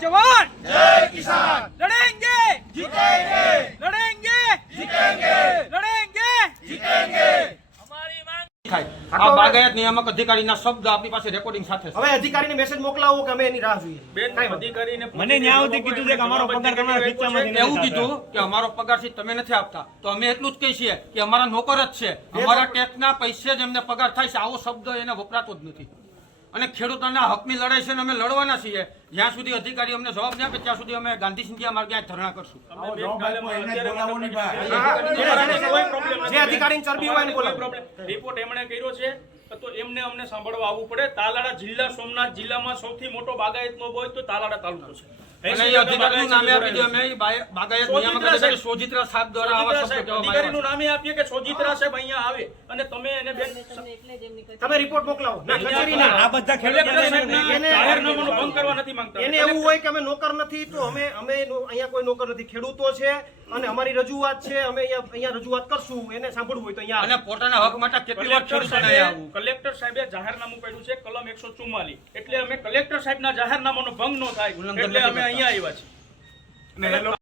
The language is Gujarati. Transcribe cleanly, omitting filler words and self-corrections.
जवान जय किसान। लड़ेंगे जीतेंगे लड़ेंगे जीतेंगे लड़ेंगे जीतेंगे। हमारी मांग આ બાગાયત નિયામક અધિકારીના શબ્દ આપણી પાસે રેકોર્ડિંગ સાથે છે. હવે અધિકારીને મેસેજ મોકલાવો કે અમે એની રાહ જોઈએ. બેન અધિકારીને મને ન્યાય સુધી કીધું છે કે અમારો પગાર તમારા ખીચામાંથી એવું કીધું કે અમારો પગાર છે તમે નથી આપતા, તો અમે એટલું જ કહીએ છીએ કે અમારા નોકર જ છે, અમારા ટેક્સના પૈસે જ એમને પગાર થાય છે. આવો શબ્દ એને વપરાતો જ નથી. અને ખેડૂતોના હકની લડાઈ છે ને અમે લડવાના છીએ. જ્યાં સુધી અધિકારી અમને જવાબ નહીં આપે ત્યાં સુધી અમે ગાંધી સિંધિયા માર્ગે આ ધરણા કરશું. જે અધિકારીની ચરબી હોય એને બોલાવો. રિપોર્ટ એમણે કર્યો છે તો એમને અમને સાંભળવા આવવું પડે. તાલાળા જિલ્લા સોમનાથ જિલ્લામાં સૌથી મોટો બાગાયતનો હોય તો તાલાળા તાલુકો છે. અને એ અધિકારીનું નામે આપી દે. અમે એ બાગાયત નિયામક અધિકારી સોજિત્રા સાહેબ દ્વારા આવા શબ્દ કહેવામાં આવ્યા અધિકારીનું નામે આપીએ કે સોજિત્રા સાહેબ અહીંયા આવે અને તમે એને બેન તમે રિપોર્ટ મોકલાવો. ના, કચેરી ના. આ બધા કલેક્ટર સાહેબના એને- જાહેરનામાનો ભંગ કરવા નથી માંગતા. એને એવું હોય કે અમે નોકર નથી તો અમે અહીંયા કોઈ નોકર નથી, ખેડૂતો છે અને અમારી રજૂઆત છે, અમે અહીંયા રજૂઆત કરશું. એને સાંભળવું હોય તો અહીંયા અને પોતાના હક માટે કેટલી વાર ખેડૂતોને અહીંયા આવવું. કલેક્ટર સાહેબે જાહેરનામું પાડ્યું છે કલમ 144. એટલે અમે કલેક્ટર સાહેબના જાહેરનામાનો ભંગ ન થાય એટલે અમે અહીંયા આવ્યા છીએ.